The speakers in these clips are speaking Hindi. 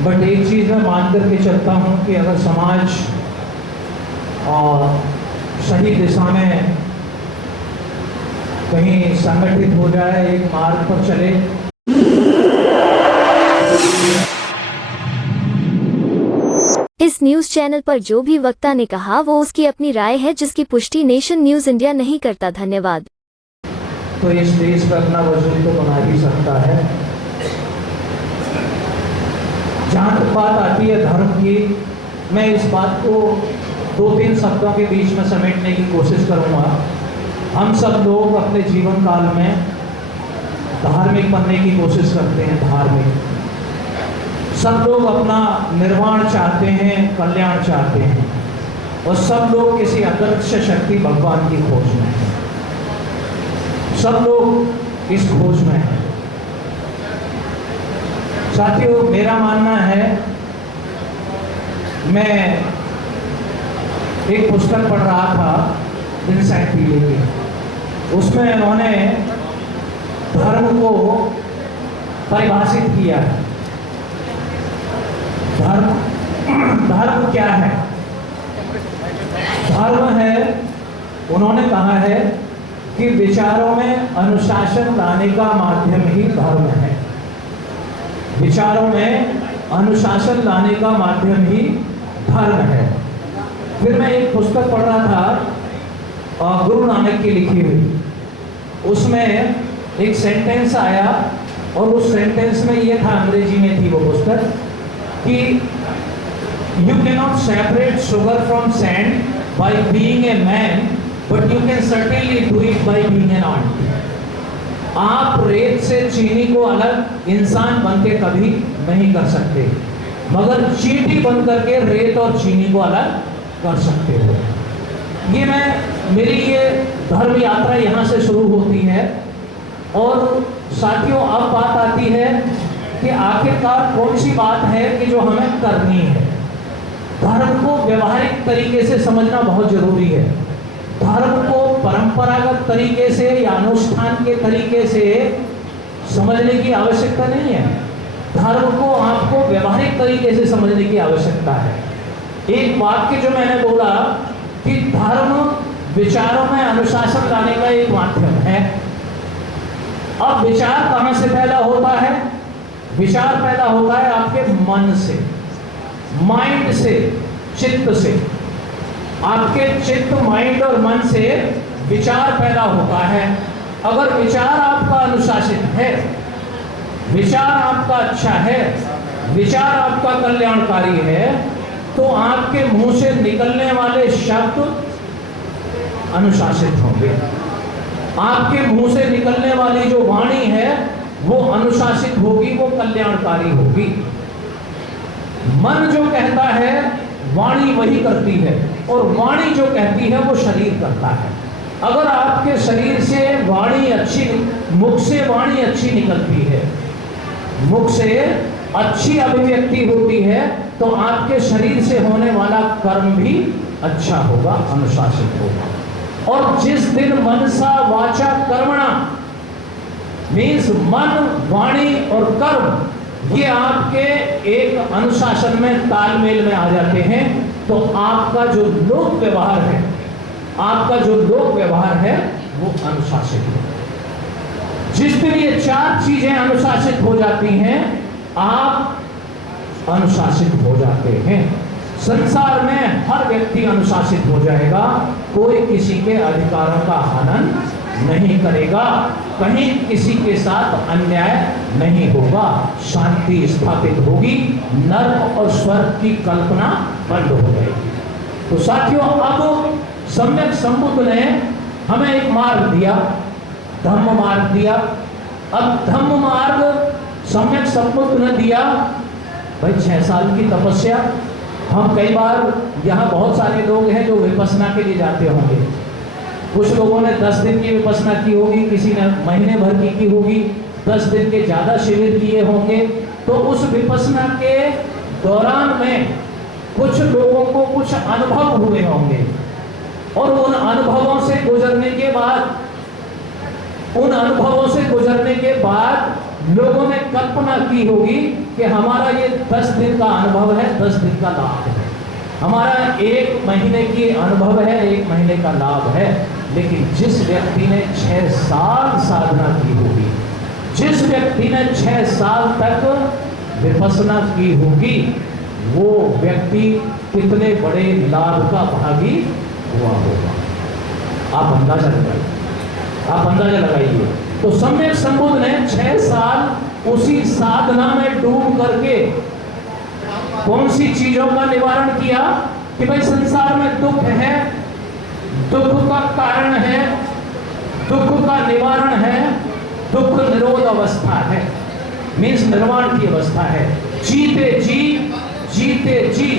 बट एक चीज़ मैं मान करके चलता हूँ कि अगर समाज सही दिशा में कहीं संगठित हो जाए, एक मार्ग पर चले, इस न्यूज चैनल पर जो भी वक्ता ने कहा वो उसकी अपनी राय है, जिसकी पुष्टि नेशन न्यूज इंडिया नहीं करता। धन्यवाद। तो इस देश पर अपना वजूद तो बना ही सकता है। जहाँ तक बात आती है धर्म की, मैं इस बात को 2-3 शब्दों के बीच में समेटने की कोशिश करूँगा। हम सब लोग अपने जीवन काल में धार्मिक बनने की कोशिश करते हैं। धार्मिक सब लोग अपना निर्वाण चाहते हैं, कल्याण चाहते हैं, और सब लोग किसी अदृश्य शक्ति भगवान की खोज में हैं। सब लोग इस खोज में हैं। साथियों, मेरा मानना है, मैं एक पुस्तक पढ़ रहा था विंसेंट पीले की। उसमें उन्होंने धर्म को परिभाषित किया है। धर्म क्या है? धर्म है, उन्होंने कहा है कि विचारों में अनुशासन लाने का माध्यम ही धर्म है। विचारों में अनुशासन लाने का माध्यम ही धर्म है। फिर मैं एक पुस्तक पढ़ रहा था गुरु नानक की लिखी हुई। उसमें एक सेंटेंस आया और उस सेंटेंस में ये था, अंग्रेजी में थी वो पुस्तक, कि you can not separate sugar from sand by being a man, but you can certainly do it by being an ant. आप रेत से चीनी को अलग इंसान बन के कभी नहीं कर सकते, मगर चींटी बन करके रेत और चीनी को अलग कर सकते हो। ये मेरी ये धर्म यात्रा यहाँ से शुरू होती है। और साथियों, अब बात आती है कि आखिरकार कौन सी बात है कि जो हमें करनी है। धर्म को व्यवहारिक तरीके से समझना बहुत जरूरी है। धर्म को परंपरागत तरीके से या अनुष्ठान के तरीके से समझने की आवश्यकता नहीं है। धर्म को आपको व्यवहारिक तरीके से समझने की आवश्यकता है। एक वाक्य जो मैंने बोला कि धर्म विचारों में अनुशासन लाने का एक माध्यम है। अब विचार कहां से पैदा होता है? विचार पैदा होता है आपके मन से, माइंड से, चित्त से। आपके चित्त, माइंड और मन से विचार पैदा होता है। अगर विचार आपका अनुशासित है, विचार आपका अच्छा है, विचार आपका कल्याणकारी है, तो आपके मुंह से निकलने वाले शब्द अनुशासित होंगे। आपके मुंह से निकलने वाली जो वाणी है वो अनुशासित होगी, वो कल्याणकारी होगी। मन जो कहता है वाणी वही करती है, और वाणी जो कहती है वो शरीर करता है। अगर आपके शरीर से वाणी अच्छी, मुख से वाणी अच्छी निकलती है, मुख से अच्छी अभिव्यक्ति होती है, तो आपके शरीर से होने वाला कर्म भी अच्छा होगा, अनुशासित होगा। और जिस दिन मनसा वाचा कर्मणा, मीन्स मन, वाणी और कर्म, ये आपके एक अनुशासन में, तालमेल में आ जाते हैं, तो आपका जो लोक व्यवहार है, आपका जो लोक व्यवहार है वो अनुशासित है। जिस दिन ये 4 चीजें अनुशासित हो जाती हैं, आप अनुशासित हो जाते हैं। संसार में हर व्यक्ति अनुशासित हो जाएगा। कोई किसी के अधिकारों का हनन नहीं करेगा, कहीं किसी के साथ अन्याय नहीं होगा, शांति स्थापित होगी, नर्क और स्वर्ग की कल्पना बंद हो जाएगी। तो साथियों, अब सम्यक संबुद्ध ने हमें एक मार्ग दिया, धम्म मार्ग दिया। अब धम्म मार्ग सम्यक संबुद्ध ने दिया। भाई 6 साल की तपस्या, हम कई बार यहाँ बहुत सारे लोग हैं जो विपश्यना के लिए जाते होंगे। कुछ लोगों ने 10 दिन की विपश्यना की होगी, किसी ने महीने भर की होगी, 10 दिन के ज़्यादा शिविर किए होंगे। तो उस विपश्यना के दौरान में कुछ लोगों को कुछ अनुभव हुए होंगे, और उन अनुभवों से गुजरने के बाद लोगों ने कल्पना की होगी कि हमारा ये 10 दिन का अनुभव है, 10 दिन का लाभ है, हमारा 1 महीने की अनुभव है, 1 महीने का लाभ है। लेकिन जिस व्यक्ति ने 6 साल साधना की होगी, जिस व्यक्ति ने 6 साल तक विपश्यना की होगी, वो व्यक्ति कितने बड़े लाभ का भागी हुआ होगा। आप अंदाजा लगाइए, आप अंदाजा लगाइए। तो सम्यक संबुद्ध ने 6 साल उसी साधना में डूब करके कौन सी चीजों का निवारण किया कि भाई संसार में दुख है, दुख का कारण है, दुख का निवारण है, दुख निरोध अवस्था है, मीन्स निर्वाण की अवस्था है। जीते जी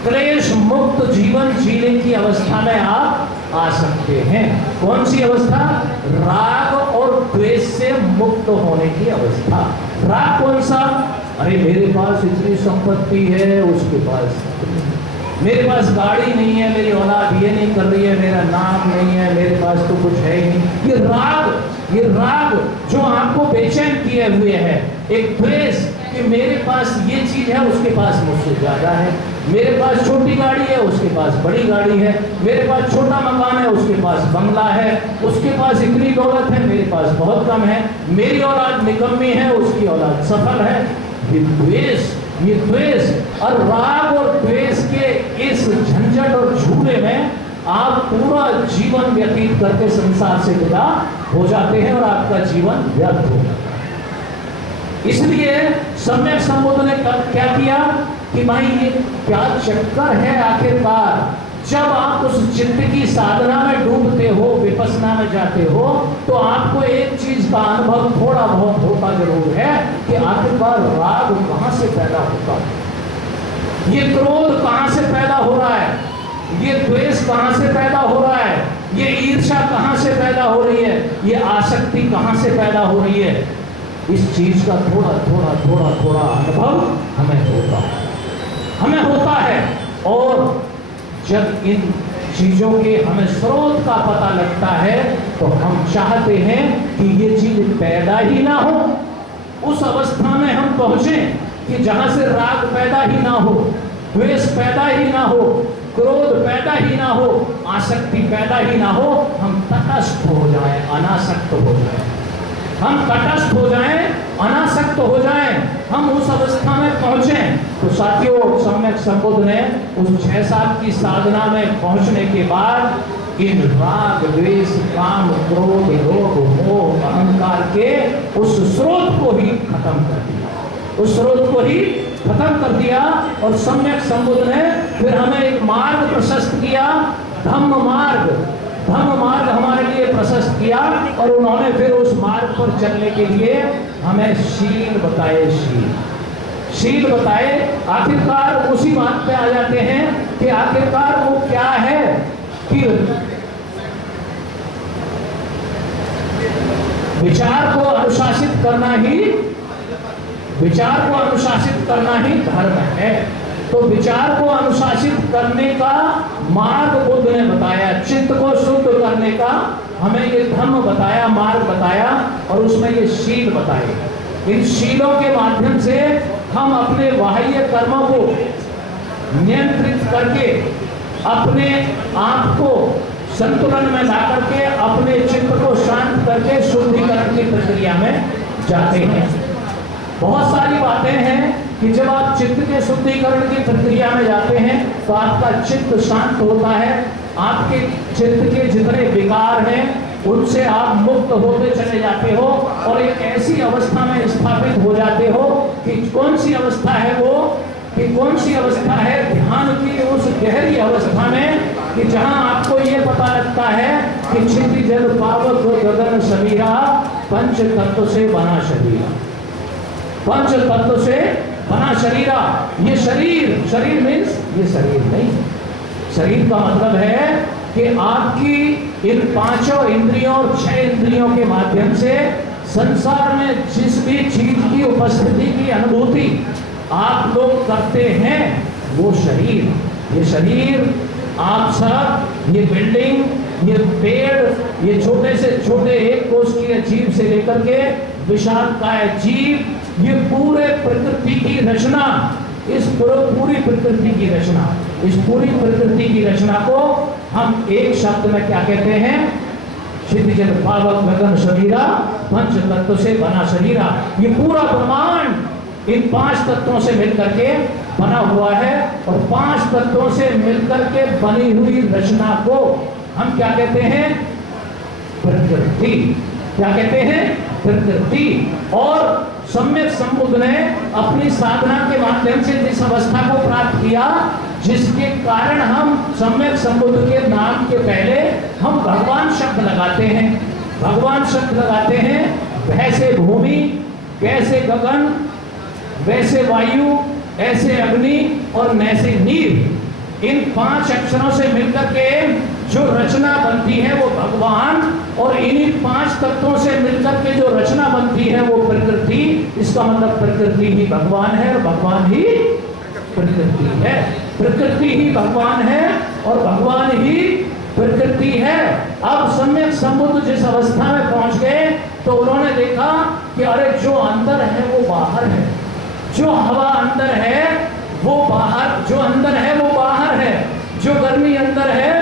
क्लेश मुक्त जीवन जीने की अवस्था में आप आ सकते हैं। कौन सी अवस्था? राग और द्वेष से मुक्त होने की अवस्था। राग कौन सा? अरे मेरे पास इतनी संपत्ति है, उसके पास मेरे पास गाड़ी नहीं है, मेरी औलाद ये नहीं कर रही है, मेरा नाम नहीं है, मेरे पास तो कुछ है ही नहीं। ये राग जो आपको बेचैन किए हुए है। एक द्वेष कि मेरे पास ये चीज है, उसके पास मुझसे ज्यादा है, मेरे पास छोटी गाड़ी है, उसके पास बड़ी गाड़ी है, मेरे पास छोटा मकान है, उसके पास बंगला है, उसके पास इतनी दौलत है, मेरे पास बहुत कम है, मेरी औलाद निकम्मी है, उसकी औलाद सफल है। ये द्वेष और राग और द्वेष के इस झंझट और झूले में आप पूरा जीवन व्यतीत करके संसार से विदा हो जाते हैं और आपका जीवन व्यर्थ हो जाता है। इसलिए सम्यक संबुद्ध ने क्या किया कि भाई ये क्या चक्कर है आखिरकार। जब आप उस चित्त की साधना में डूबते हो, विपश्यना में जाते हो, तो आपको एक चीज का अनुभव थोड़ा बहुत होता जरूर है कि आखिरकार राग कहां से पैदा होता है, ये क्रोध कहां से पैदा हो रहा है, ये द्वेष कहां से पैदा हो रहा है, ये ईर्ष्या कहां से पैदा हो रही है, ये आसक्ति कहां से पैदा हो रही है। इस चीज का थोड़ा थोड़ा अनुभव हमें होता है। और जब इन चीजों के हमें स्रोत का पता लगता है तो हम चाहते हैं कि ये चीज पैदा ही ना हो। उस अवस्था में हम पहुंचे कि जहां से राग पैदा ही ना हो, द्वेष पैदा ही ना हो, क्रोध पैदा ही ना हो, आसक्ति पैदा ही ना हो, हम तटस्थ हो जाएं, अनासक्त हो जाएं। हम तटस्थ हो जाएं, अनासक्त हो जाएं, हम उस अवस्था में पहुंचे। तो साथियों, सम्यक संबुद्ध ने उस 6 साल की साधना में पहुंचने के बाद इन राग द्वेष काम क्रोध लोभ मोह अहंकार के उस स्रोत को ही खत्म कर दिया, उस स्रोत को ही खत्म कर दिया। और सम्यक संबुद्ध ने फिर हमें एक मार्ग प्रशस्त किया, धम्म मार्ग हमारे लिए प्रशस्त किया। और उन्होंने फिर उस मार्ग पर चलने के लिए हमें शील बताए, शील बताए। आखिरकार उसी बात पे आ जाते हैं कि आखिरकार वो क्या है कि विचार को अनुशासित करना ही धर्म है। तो विचार को अनुशासित करने का मार्ग बुद्ध ने बताया, चित्त को शुद्ध करने का हमें ये धर्म बताया, मार्ग बताया, और उसमें ये शील बताए। इन शीलों के माध्यम से हम अपने बाह्य कर्मों को नियंत्रित करके अपने आप को संतुलन में ला करके अपने चित्त को शांत करके शुद्धिकरण की प्रक्रिया में जाते हैं। बहुत सारी बातें हैं कि जब आप चित्त के शुद्धिकरण की प्रक्रिया में जाते हैं तो आपका चित्त शांत होता है, आपके चित्त के जितने विकार हैं उनसे आप मुक्त होते चले जाते हो और एक ऐसी अवस्था में स्थापित हो जाते हो कि कौन सी अवस्था है वो, कि कौन सी अवस्था है ध्यान की उस गहरी अवस्था में कि जहां आपको ये पता लगता है कि क्षिति जल पावक गगन समीरा पंच तत्व से बना शरीरा, पंच तत्व से बना शरीरा। ये शरीर मीन्स ये शरीर नहीं, शरीर का मतलब है कि आपकी इन 5 इंद्रियों और 6 इंद्रियों के माध्यम से संसार में जिस भी चीज की उपस्थिति की अनुभूति आप लोग करते हैं वो शरीर, ये शरीर आप सब, ये बिल्डिंग, ये पेड़, ये छोटे से छोटे एक कोष की जीव से लेकर के विशालकाय जीव, ये पूरे प्रकृति की रचना, इस पूरी प्रकृति की रचना, इस पूरी प्रकृति की रचना को हम एक शब्द में क्या कहते हैं? क्षितिजल पावक गगन शरीरा, पंच तत्व से बना शरीरा। ये पूरा ब्रह्मांड इन 5 तत्वों से मिलकर के बना हुआ है, और 5 तत्वों से मिलकर के बनी हुई रचना को हम क्या कहते हैं? प्रकृति। क्या कहते हैं? प्रकृति। और सम्यक संबुद्ध ने अपनी साधना के माध्यम से जिस अवस्था को प्राप्त किया, जिसके कारण हम सम्यक संबुद्ध के नाम के पहले हम भगवान शब्द लगाते हैं, भगवान शब्द लगाते हैं। वैसे भूमि, कैसे गगन, वैसे वायु, ऐसे अग्नि और नैसे नीर, इन 5 अक्षरों से मिलकर के जो रचना बनती है वो भगवान, और इन्हीं 5 तत्वों से मिलकर के जो रचना बनती है वो प्रकृति। इसका मतलब प्रकृति ही भगवान है और भगवान ही प्रकृति है। प्रकृति ही भगवान है और भगवान ही प्रकृति है। अब सम्यक संबुद्ध जिस अवस्था में पहुंच गए तो उन्होंने देखा कि अरे जो अंदर है वो बाहर है, जो हवा अंदर है वो बाहर, जो अंदर है वो बाहर है, जो गर्मी अंदर है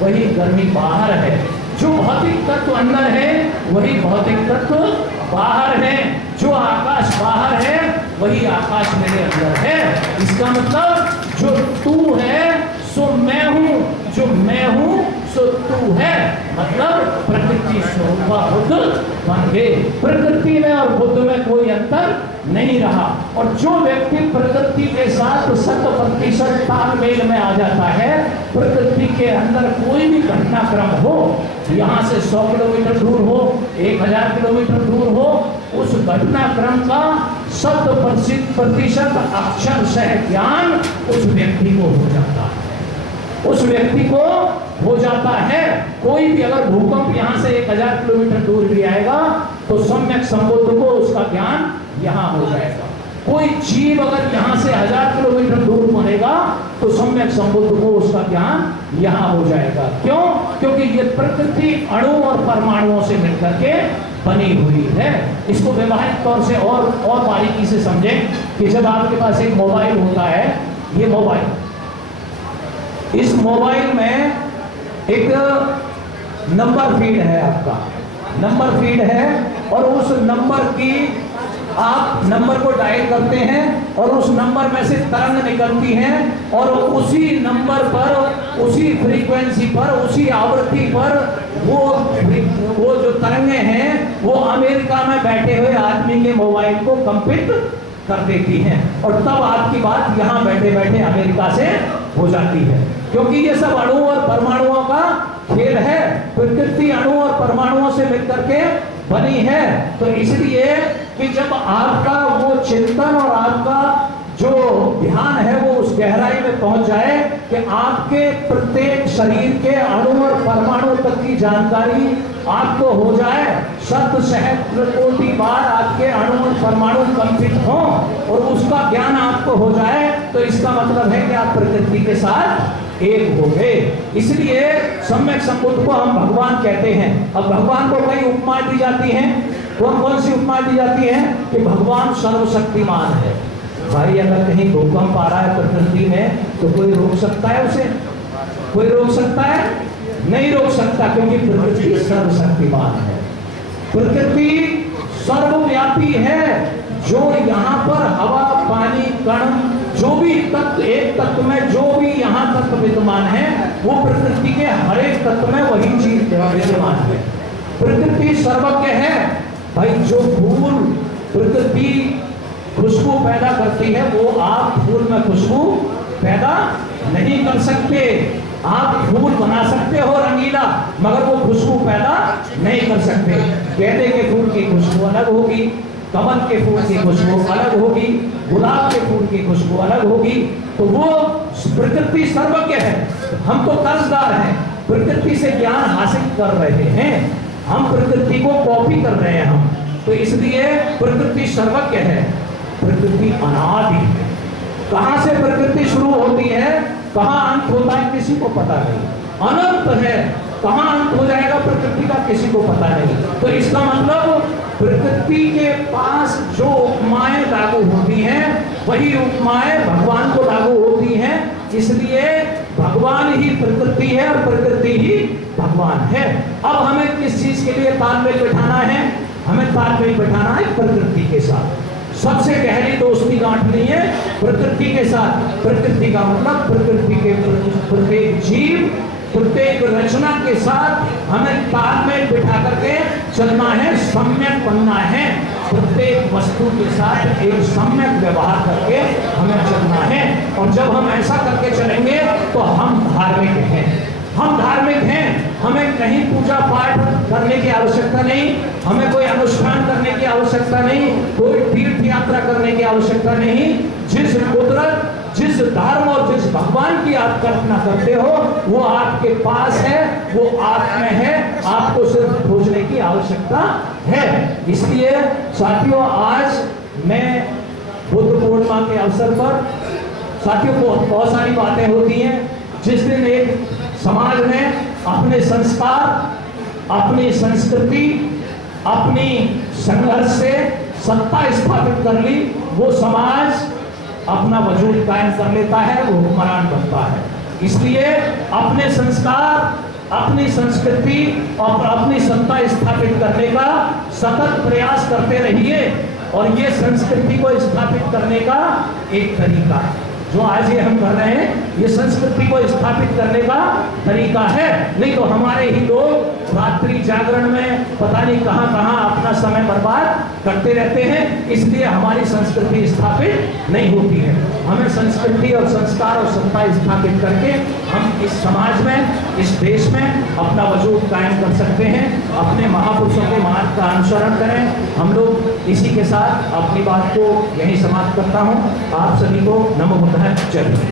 वही गर्मी बाहर है, जो भौतिक तत्व अंदर है वही भौतिक तत्व बाहर है, जो आकाश बाहर है वही आकाश मेरे अंदर है। इसका मतलब जो तू है सो मैं हूं, जो मैं हूं सो तू है। मतलब प्रकृति स्वरूपा बुद्ध बन गए। प्रकृति में और बुद्ध में कोई अंतर नहीं रहा। और जो व्यक्ति प्रकृति के साथ 100% तालमेल में आ जाता है, प्रकृति के अंदर कोई भी घटनाक्रम हो, यहाँ से 100 किलोमीटर दूर हो, 1000 किलोमीटर दूर हो, उस घटनाक्रम का 100% अक्षर सह ज्ञान उस व्यक्ति को हो जाता है, उस व्यक्ति को हो जाता है। कोई भी अगर भूकंप यहाँ से 1000 किलोमीटर दूर भी आएगा तो सम्यक संबुद्ध को उसका ज्ञान यहाँ हो जाएगा। कोई जीव अगर यहाँ से 1000 किलोमीटर दूर बनेगा तो सम्यक संबुद्ध को उसका ज्ञान यहाँ हो जाएगा। क्यों? क्योंकि ये प्रकृति अणु और परमाणुओं से मिलकर के बनी हुई है। इसको व्यवहारिक तौर से और बारीकी से समझें कि जब आपके पास एक मोबाइल होता है, ये मोबाइल, इस मोबाइल में एक नंबर फीड है, आपका नंबर फीड है, और उस नंबर की आप नंबर को डायल करते हैं और उस नंबर में से तरंग निकलती हैं, और उसी नंबर पर, उसी फ्रीक्वेंसी पर, उसी आवृत्ति पर वो जो तरंगे हैं वो अमेरिका में बैठे हुए आदमी के मोबाइल को कंपित कर देती हैं, और तब आपकी बात यहाँ बैठे बैठे अमेरिका से हो जाती है। क्योंकि ये सब अणु और परमाणुओं का खेल है। प्रकृति अणु और परमाणुओं से मिलकर के बनी है। तो इसलिए कि जब आपका वो चिंतन और आपका जो ध्यान है वो उस गहराई में पहुंच जाए कि आपके प्रत्येक शरीर के अणु और परमाणु तक की जानकारी आपको हो जाए, 7 कोटि बार आपके अणु और परमाणु कंपित हो और उसका ज्ञान आपको हो जाए, तो इसका मतलब है कि आप प्रकृति के साथ एक हो गए। इसलिए सम्यक संबुद्ध को हम भगवान कहते हैं। अब भगवान को कई उपमा दी जाती हैं। कौन सी उपमा दी जाती है? कि भगवान सर्वशक्तिमान है। भाई अगर कहीं भूकंप आ रहा है प्रकृति में तो कोई रोक सकता है उसे? कोई रोक सकता है? नहीं रोक सकता, क्योंकि प्रकृति सर्वशक्तिमान है। प्रकृति सर्वव्यापी है। जो यहाँ पर हवा, पानी, कण, जो भी तत्व, एक तत्व में जो भी यहाँ तत्व विद्यमान है वो प्रकृति के हर एक तत्व में वही चीज विद्यमान है। प्रकृति सर्वज्ञ है। भाई जो फूल प्रकृति खुशबू पैदा करती है वो आप फूल में खुशबू पैदा नहीं कर सकते। आप फूल बना सकते हो रंगीला, मगर वो खुशबू पैदा नहीं कर सकते। गेंदे के फूल की खुशबू अलग होगी, कमल के फूल की खुशबू अलग होगी, गुलाब के फूल की खुशबू अलग होगी। तो वो प्रकृति सर्वज्ञ है। हम तो कर्जदार हैं, प्रकृति से ज्ञान हासिल कर रहे हैं, हम प्रकृति को कॉपी कर रहे हैं हम। तो इसलिए प्रकृति सर्वज्ञ है। प्रकृति अनादि है। कहां से प्रकृति शुरू होती है, कहां अंत होता है, किसी को पता नहीं। अनंत है। कहाँ अंत हो जाएगा प्रकृति का किसी को पता नहीं। तो इसका मतलब प्रकृति के पास जो उपमाएं लागू होती हैं वही उपमाएं भगवान को लागू होती हैं। इसलिए भगवान ही प्रकृति है और प्रकृति ही भगवान है। अब हमें किस चीज के लिए तालमेल बिठाना है? हमें तालमेल बिठाना है प्रकृति के साथ। सबसे गहरी दोस्ती गांठनी है प्रकृति के साथ। प्रकृति का मतलब प्रकृति के प्रत्येक जीव, प्रत्येक रचना के साथ हमें तालमेल बिठा करके चलना है, सम्यक बनना है। प्रत्येक वस्तु के साथ एक सम्यक व्यवहार करके हमें चलना है। और जब हम ऐसा करके चलेंगे तो हम धार्मिक हैं। हम धार्मिक हैं। हमें कहीं पूजा पाठ करने की आवश्यकता नहीं, हमें कोई अनुष्ठान करने की आवश्यकता नहीं, कोई तीर्थ यात्रा करने की आवश्यकता नहीं। जिस कुदरत, जिस धर्म और जिस भगवान की आप कल्पना करते हो वो आपके पास है, वो आप में है। आपको सिर्फ खोजने की आवश्यकता है। इसलिए साथियों, आज मैं बुद्ध पूर्णिमा के अवसर पर साथियों को बहुत सारी बातें होती हैं। जिस दिन एक समाज ने अपने संस्कार, अपनी संस्कृति, अपनी संघर्ष से सत्ता स्थापित कर ली, वो समाज अपना वजूद कायम कर लेता है, वो हुक्मरान बनता है। इसलिए अपने संस्कार, अपनी संस्कृति और अपनी सत्ता स्थापित करने का सतत प्रयास करते रहिए। और ये संस्कृति को स्थापित करने का एक तरीका है जो आज ये हम कर रहे हैं। ये संस्कृति को स्थापित करने का तरीका है। नहीं तो हमारे ही लोग रात्रि जागरण में पता नहीं कहां कहां अपना समय बर्बाद करते रहते हैं। इसलिए हमारी संस्कृति स्थापित नहीं होती है। हमें संस्कृति और संस्कार और सत्ता स्थापित करके हम इस समाज में, इस देश में अपना वजूद कायम कर सकते हैं। अपने महापुरुषों के मार्ग का अनुसरण करें। हम लोग इसी के साथ अपनी बात को यहीं समाप्त करता हूं। आप सभी को नमो बुद्धाय, जय हिंद।